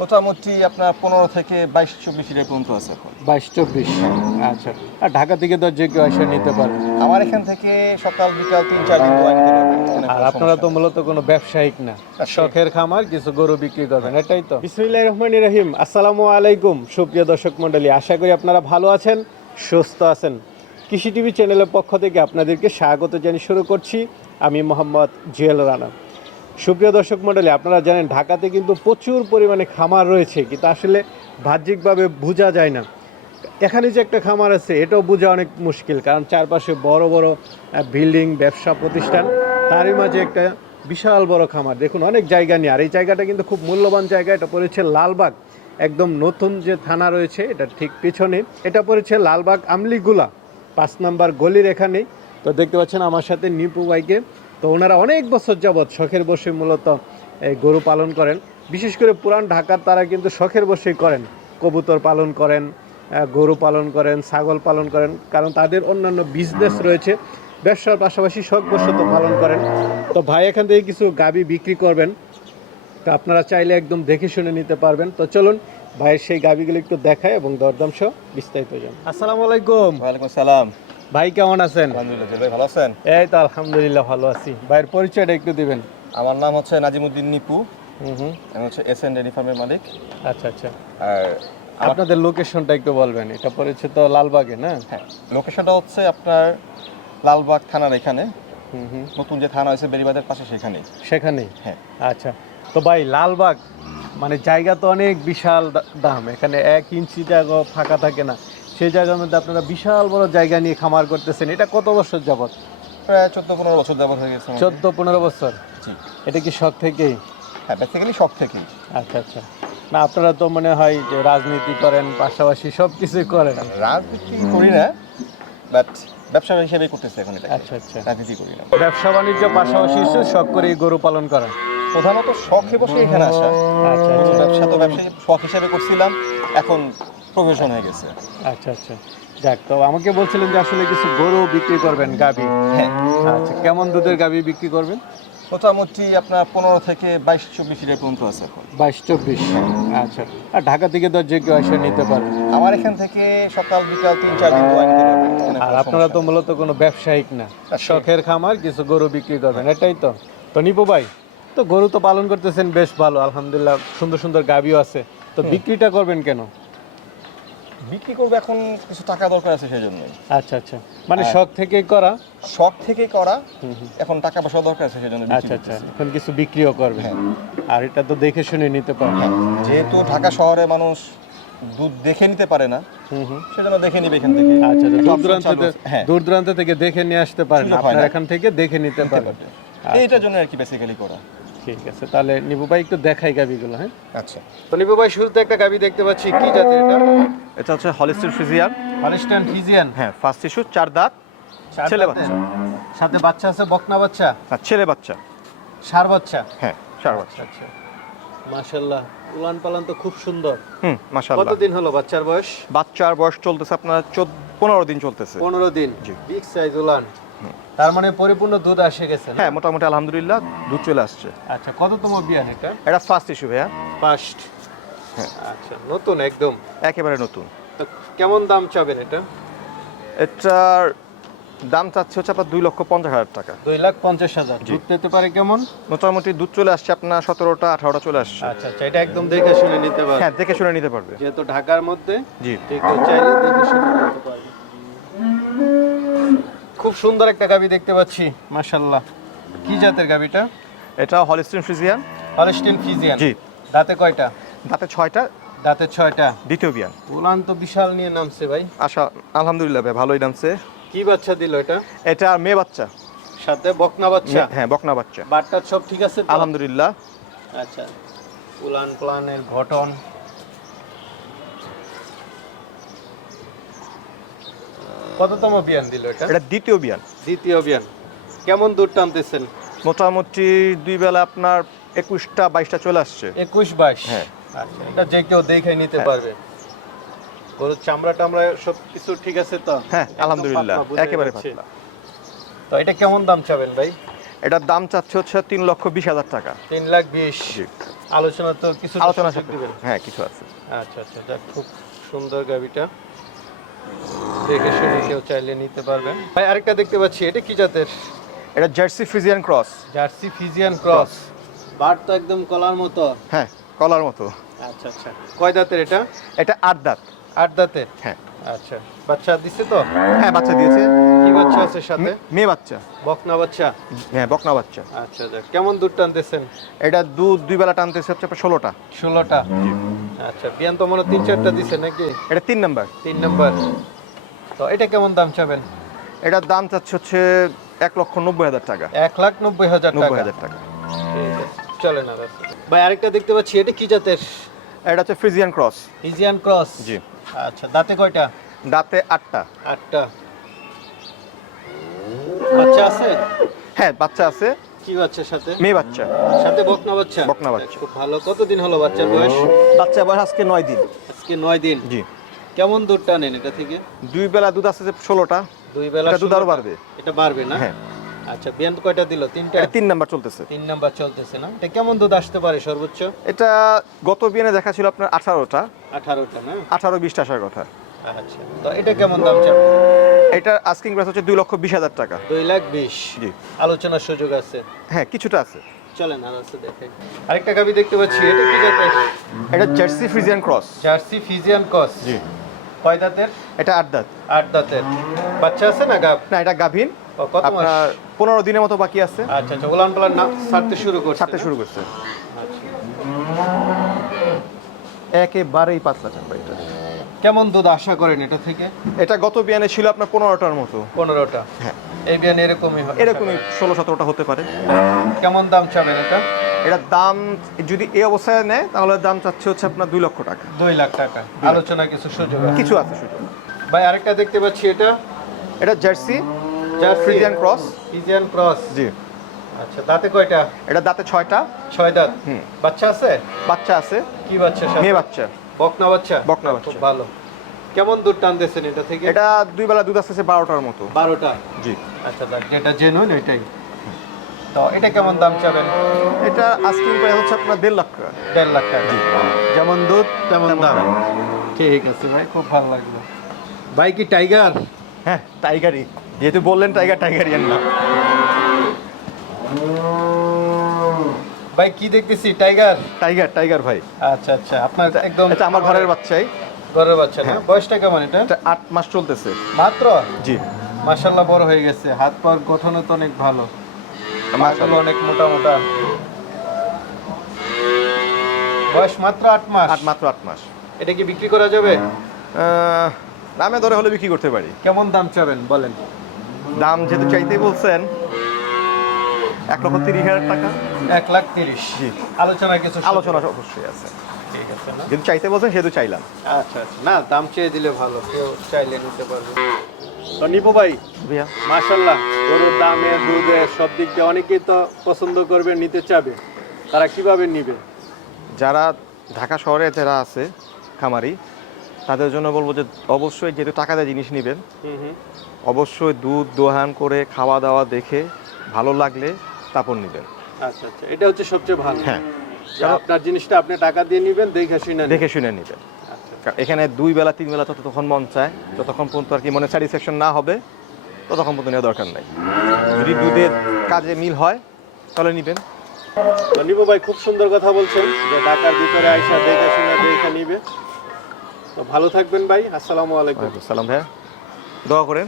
মোটামুটি আপনার পনেরো থেকে বাইশ চব্বিশ লিটার পর্যন্ত আছে এখন। বাইশ চব্বিশ। আচ্ছা। আর ঢাকা থেকে তো যে কেউ এসে নিতে পারে। আমার এখান থেকে সকাল বিকাল তিন চার দিন আর আপনারা তো মূলত কোনো ব্যবসায়িক না। শখের খামার কিছু গরু বিক্রি করবেন এটাই তো। বিসমিল্লাহির রহমানির রহিম। আসসালামু আলাইকুম সুপ্রিয় দর্শক মণ্ডলী। আশা করি আপনারা ভালো আছেন সুস্থ আছেন। কৃষি টিভি চ্যানেলের পক্ষ থেকে আপনাদেরকে স্বাগত জানিয়ে শুরু করছি। আমি মোহাম্মদ জুয়েল রানা। সুপ্রিয় দর্শক মণ্ডলী, আপনারা জানেন ঢাকাতে কিন্তু প্রচুর পরিমাণে খামার রয়েছে, কিন্তু আসলে বাহ্যিকভাবে বোঝা যায় না। এখানে যে একটা খামার আছে, এটাও বোঝা অনেক মুশকিল, কারণ চারপাশে বড় বড় বিল্ডিং, ব্যবসা প্রতিষ্ঠান, তারই মাঝে একটা বিশাল বড় খামার। দেখুন, অনেক জায়গা নিয়ে, আর এই জায়গাটা কিন্তু খুব মূল্যবান জায়গা, এটা পড়েছে লালবাগ। একদম নতুন যে থানা রয়েছে, এটা ঠিক পিছনে। এটা পড়েছে লালবাগ আমলিগুলা, পাঁচ নাম্বার গলির এখানেই। তো দেখতে পাচ্ছেন আমার সাথে নিপু ভাইকে। তো ওনারা অনেক বছর যাবৎ শখের বসে মূলত এই গরু পালন করেন। বিশেষ করে পুরান ঢাকার তারা কিন্তু শখের বসেই করেন। কবুতর পালন করেন গরু পালন করেন ছাগল পালন করেন কারণ তাদের অন্যান্য বিজনেস রয়েছে। ব্যবসার পাশাপাশি শখবশত পালন করেন। তো ভাই এখান থেকে কিছু গাবি বিক্রি করবেন। তো আপনারা চাইলে একদম দেখে শুনে নিতে পারবেন। তো চলুন ভাইয়ের সেই গাবিগুলো একটু দেখায় এবং দরদাম সহ বিস্তারিত জান আসসালামু আলাইকুম। ওয়ালাইকুম আসসালাম। ভাই কেমন আছেন? আলহামদুলিল্লাহ ভাই ভালো আছেন? এই তো আলহামদুলিল্লাহ ভালো আছি। ভাইয়ের পরিচয়টা একটু দিবেন। আমার নাম হচ্ছে নাজিমুদ্দিন নিপু। হুম আমি হচ্ছে এস এন ডেরি ফার্মের মালিক। আচ্ছা আচ্ছা। আর আপনাদের লোকেশনটা একটু বলবেন। এটা পড়েছে তো লালবাগে না? হ্যাঁ লোকেশনটা হচ্ছে আপনার লালবাগ থানার এখানে। নতুন যে থানা হয়েছে বেরিবাদের পাশে সেখানেই। সেখানেই? হ্যাঁ। আচ্ছা। তো ভাই লালবাগ মানে জায়গা তো অনেক বিশাল দাম। এখানে এক ইঞ্চি জায়গা ফাঁকা থাকে না। সেই জায়গার মধ্যে আপনারা বিশাল বড় জায়গা নিয়ে খামার করতেছেন। এটা কত বছর যাবত প্রায় চোদ্দ পনেরো বছর যাবত হয়ে গেছে চোদ্দ পনেরো বছর? এটা কি শখ থেকেই হ্যাঁ বেসিক্যালি সব থেকেই। আচ্ছা আচ্ছা। না আপনারা তো মনে হয় যে রাজনীতি করেন পাশাপাশি সব কিছুই করেন। রাজনীতি করি না বাট ব্যবসা হিসেবে করতেছি এখন এটা আচ্ছা আচ্ছা। রাজনীতি করি না। ব্যবসা বাণিজ্য পাশাপাশি শখ করে গরু পালন করেন প্রধানত শখে বসে এখানে আসা। আচ্ছা আচ্ছা। ব্যবসা তো ব্যবসা শখ হিসেবে করছিলাম। এখন প্রফেশন হয়ে গেছে। আচ্ছা আচ্ছা। যাক তো আমাকে বলছিলেন যে আসলে কিছু গরু বিক্রি করবেন গাবি। হ্যাঁ। আচ্ছা কেমন দুধের গাবি বিক্রি করবেন? মোটামুটি আপনার পনেরো থেকে বাইশ চব্বিশ লিটার পর্যন্ত আছে এখন। বাইশ চব্বিশ। আচ্ছা। আর ঢাকা থেকে তো যে কেউ এসে নিতে পারে। আমার এখান থেকে সকাল বিকাল তিন চার দিন আর আপনারা তো মূলত কোনো ব্যবসায়িক না। শখের খামার কিছু গরু বিক্রি করবেন এটাই তো। তো নিপু ভাই তো গরু তো পালন করতেছেন বেশ ভালো আলহামদুলিল্লাহ সুন্দর সুন্দর গাবিও আছে। তো বিক্রিটা করবেন কেন। বিক্রি করব এখন কিছু টাকা দরকার আছে সেই জন্যই আচ্ছা আচ্ছা। মানে হ্যাঁ। শখ থেকেই করা? শখ থেকেই করা। এখন টাকা পয়সা দরকার আছে সেই জন্য আচ্ছা আচ্ছা। এখন কিছু বিক্রিও করবেন। হ্যাঁ। আর এটা তো দেখে শুনে নিতে পারবেন। যেহেতু ঢাকা শহরে মানুষ দুধ দেখে নিতে পারে না হুম হুম। সেজন্য দেখে নিবে এখান থেকে। আচ্ছা আচ্ছা, দূর দূরান্ত থেকে- হ্যাঁ। দূর দূরান্ত থেকে দেখে নিয়ে আসতে পারেন। হয় আপনার না। এখান থেকে দেখে নিতে পারবেন। পারবে। আচ্ছা। এইটার জন্য আর কি বেসিক্যালি করা। ঠিক আছে তাহলে নিপু ভাই একটু দেখাই গাবিগুলো হ্যাঁ? আচ্ছা। তো নিপু ভাই শুরুতে একটা গাবি দেখতে পাচ্ছি কি জাতের এটা? এটা হচ্ছে হলিস্টিন ফ্রিজিয়ান। হ্যাঁ ফার্স্ট ইস্যু চার দাঁত ছেলে বাচ্চা। সাথে বাচ্চা আছে বকনা বাচ্চা? ছেলে বাচ্চা। সার বাচ্চা? হ্যাঁ চার বাচ্চা। আচ্ছা মাশাল্লাহ উলান পালান তো খুব সুন্দর। হুম মাশাআল্লাহ। কতদিন হলো বাচ্চার বয়স? বাচ্চার বয়স চলতেছে আপনার চোদ্দ পনেরো দিন চলতেছে। পনেরো দিন। জি। বিগ সাইজ উলান। তার মানে পরিপূর্ণ দুধ আসে গেছে হ্যাঁ মোটামুটি আলহামদুলিল্লাহ দুধ চলে আসছে। আচ্ছা কততম বিয়ান এটা? এটা ফার্স্ট ইস্যু ভাইয়া। ফার্স্ট হ্যাঁ। আচ্ছা নতুন একদম। একেবারে নতুন। তো কেমন দাম চাবেন এটা? এটার দাম চাচ্ছে হচ্ছে আপনার দুই লক্ষ পঞ্চাশ হাজার টাকা। দুই লাখ পঞ্চাশ হাজার। দুধ পেতে পারে কেমন? মোটামুটি দুধ চলে আসছে আপনার সতেরোটা আঠারোটা চলে আসছে। আচ্ছা আচ্ছা এটা একদম দেখে শুনে নিতে পারবে। হ্যাঁ দেখে শুনে নিতে পারবে। যেহেতু ঢাকার মধ্যে জি। ঠিক চাইলে দেখে শুনে নিতে পারবে। খুব সুন্দর একটা গাবি দেখতে পাচ্ছি মাশাল্লাহ কি জাতের গাবিটা? এটা হলিস্টিন ফ্রিজিয়ান হলস্টিন ফিজিয়ান জি। দাঁতে কয়টা? দাঁতে ছয়টা। দাঁতে ছয়টা। দ্বিতীয় বিয়ান। উলান তো বিশাল নিয়ে নামছে ভাই। আশা আলহামদুলিল্লাহ ভাই ভালোই নামছে। কি বাচ্চা দিল এটা? এটা মেয়ে বাচ্চা। সাথে বকনা বাচ্চা? হ্যাঁ বকনা বাচ্চা। বাটটা সব ঠিক আছে? আলহামদুলিল্লাহ। আচ্ছা। উলান প্লানের ঘটন। কততম বিয়ান দিল এটা? এটা দ্বিতীয় বিয়ান। দ্বিতীয় বিয়ান। কেমন দূর টানতেছেন? মোটামুটি দুই বেলা আপনার একুশটা বাইশটা চলে আসছে। একুশ বাইশ? হ্যাঁ। আচ্ছা এটা যে কেউ দেখে নিতে হ্যাঁ। পারবে। গরুর চামড়া টামড়া সব কিছু ঠিক আছে তো? হ্যাঁ আলহামদুলিল্লাহ একেবারে পাতলা। তো এটা কেমন দাম চাবেন ভাই? এটার দাম চাচ্ছে হচ্ছে তিন লক্ষ বিশ হাজার টাকা। তিন লাখ বিশ। আলোচনা তো কিছু আলোচনা হ্যাঁ কিছু আছে। আচ্ছা আচ্ছা খুব সুন্দর গাবিটা। দেখে শুনে কেউ চাইলে নিতে পারবেন। ভাই আরেকটা দেখতে পাচ্ছি এটা কি জাতের? এটা Jersey Friesian cross. Jersey Friesian cross. বার তো একদম কলার মতো। হ্যাঁ কলার মতো। আচ্ছা আচ্ছা। কয় দাঁতের এটা? এটা আট দাঁত। আট দাঁতের? হ্যাঁ। আচ্ছা বাচ্চা দিছে তো? হ্যাঁ বাচ্চা দিয়েছে। কি বাচ্চা আছে সাথে? মেয়ে বাচ্চা। বকনা বাচ্চা? হ্যাঁ বকনা বাচ্চা। আচ্ছা কেমন দুধ টানতেছেন? এটা দুধ দুই বেলা টানতেছে হচ্ছে ষোলোটা। ষোলোটা। আচ্ছা বিয়ান তো মনে তিন চারটা দিছে নাকি? এটা তিন নাম্বার। তিন নম্বর। তো এটা কেমন দাম চাবেন? এটার দাম চাচ্ছে হচ্ছে এক লক্ষ নব্বই হাজার টাকা। এক লাখ নব্বই হাজার নব্বই হাজার টাকা। চলে না ভাই আরেকটা দেখতে পাচ্ছি এটা কি জাতের? এটা হচ্ছে ফ্রিজিয়ান ক্রস। Friesian cross? জি। আচ্ছা দাঁতে কয়টা? দাঁতে আটটা। আটটা। বাচ্চা আছে? হ্যাঁ বাচ্চা আছে। কি বাচ্চার সাথে? মেয়ে বাচ্চা। সাথে বকনা বাচ্চা? বকনা বাচ্চা। খুব ভালো। কতদিন হলো বাচ্চার বয়স? বাচ্চা বয়স আজকে নয় দিন। আজকে নয় দিন? জি। কেমন দুধ টানেন এটা থেকে? দুই বেলা দুধ আছে ষোলোটা। দুই বেলা দুধ আরও বাড়বে। এটা বাড়বে না? হ্যাঁ। আচ্ছা বিয়ান কয়টা দিল? তিনটা? তিন নাম্বার চলতেছে। তিন নাম্বার চলতেছে না? এটা কেমন দুধ আসতে পারে সর্বোচ্চ? এটা গত বিয়ানে দেখা ছিল আপনার আঠারোটা। আঠারোটা না? আঠারো বিশটা আসার কথা। আচ্ছা তো এটা কেমন দাম চাবে এটা আস্কিং প্রাইস হচ্ছে দুই লক্ষ বিশ হাজার টাকা। দুই লাখ বিশ? জি। আলোচনার সুযোগ আছে? হ্যাঁ কিছুটা আছে। চলেন আর আছে দেখাই আরেকটা গাবি দেখতে পাচ্ছি এটা কি জাতের? এটা Jersey Friesian cross Jersey Friesian cross জি। কয় দাঁতের? এটা আট দাঁত। আট দাঁতের। বাচ্চা আছে না গাব? না এটা গাভীন। আপনার পনেরো দিনের মতো বাকি আছে। আচ্ছা আচ্ছা ওলান পালান না ছাড়তে শুরু করছে ছাড়তে শুরু করছে। আচ্ছা। একেবারেই পাতলা চাপা এটা। কেমন দুধ আশা করেন এটা থেকে? এটা গত বিয়ানে ছিল আপনার পনেরোটার মতো। পনেরোটা? হ্যাঁ। এই বিয়ান এরকমই হবে এরকমই ষোলো সতেরোটা হতে পারে। কেমন দাম চাবেন এটা? এটার দাম যদি এই অবস্থায় নেয় তাহলে দাম চাচ্ছে হচ্ছে আপনার দুই লক্ষ টাকা। দুই লাখ টাকা। আলোচনা কিছু সুযোগ কিছু আছে সুযোগ। ভাই আরেকটা দেখতে পাচ্ছি এটা। এটা Jersey Friesian cross. Friesian cross. জি। আচ্ছা দাঁতে কয়টা? এটা দাঁতে ছয়টা। ছয় দাঁত। হুম। বাচ্চা আছে? বাচ্চা আছে। কি বাচ্চা? মেয়ে বাচ্চা। বকনা বাচ্চা? বকনা খুব বাচ্চা। ভালো। কেমন দুধ টানতেছেন এটা থেকে? এটা দুই বেলা দুধ আসতেছে বারোটার মতো। বারোটা? জি। আচ্ছা দেখ, যেটা জেনুইন ওইটাই। তো এটা কেমন দাম চাবেন? এটা আস্কিং প্রাইস হচ্ছে আপনার দেড় লাখ টাকা। দেড় লাখ টাকা। যেমন দুধ তেমন দাম। ঠিক আছে ভাই খুব ভালো লাগল। ভাই কি টাইগার? হ্যাঁ টাইগারই। যেহেতু বললেন টাইগার টাইগারই না ভাই কি দেখতেছি? টাইগার টাইগার টাইগার ভাই। আচ্ছা আচ্ছা। আপনার একদম এটা আমার ঘরের বাচ্চাই। ঘরের বাচ্চা না? হ্যাঁ। বয়সটা কেমন এটা? এটা আট মাস চলতেছে। মাত্র? জি। মাশাল্লাহ বড় হয়ে গেছে। হাত পার গঠনও তো অনেক ভালো। মাশাল্লাহ মাশাআল্লাহ। অনেক মোটা মোটা। বয়স মাত্র আট মাস? আট মাত্র আট মাস। এটা কি বিক্রি করা যাবে? আহ, দামে দরে হলে বিক্রি করতে পারি। কেমন দাম চাবেন বলেন? দাম যেহেতু চাইতেই বলছেন এক লক্ষ তিরিশ হাজার টাকা? এক লাখ তিরিশ। জি। আলোচনা কিছু আলোচনা অবশ্যই আছে। ঠিক আছে না? যেহেতু চাইতে বলছেন সেহেতু চাইলাম। আচ্ছা আচ্ছা। না দাম চেয়ে দিলে ভালো। কেউ চাইলে নিতে পারবে। তো নিপু ভাই ভাইয়া। মাশাল্লাহ গরুর দামে দুধে সব দিক দিয়ে অনেকেই তো পছন্দ করবে নিতে চাবে। তারা কীভাবে নিবে? যারা ঢাকা শহরে যারা আছে খামারি তাদের জন্য বলব যে অবশ্যই যেহেতু টাকা দিয়ে জিনিস নেবেন অবশ্যই দুধ দোহান করে খাওয়া দাওয়া দেখে ভালো লাগলে তারপর নেবেন। আচ্ছা আচ্ছা এটা হচ্ছে সবচেয়ে ভালো। হ্যাঁ। আপনার জিনিসটা আপনি টাকা দিয়ে নিবেন দেখে শুনে দেখে শুনে নেবেন। আচ্ছা। এখানে দুই বেলা তিন বেলা যতক্ষণ মন চায় যতক্ষণ পর্যন্ত আর কি মনে স্যাটিসফ্যাকশন না হবে ততক্ষণ পর্যন্ত নেওয়া দরকার নাই। যদি দুধের কাজে মিল হয় তাহলে নেবেন। নিপু ভাই খুব সুন্দর কথা বলছেন যে ঢাকার ভিতরে আইসা দেখে শুনে দেখে নিবে। তো ভালো থাকবেন ভাই আসসালামু আলাইকুম। সালাম ভাইয়া। দোয়া করেন।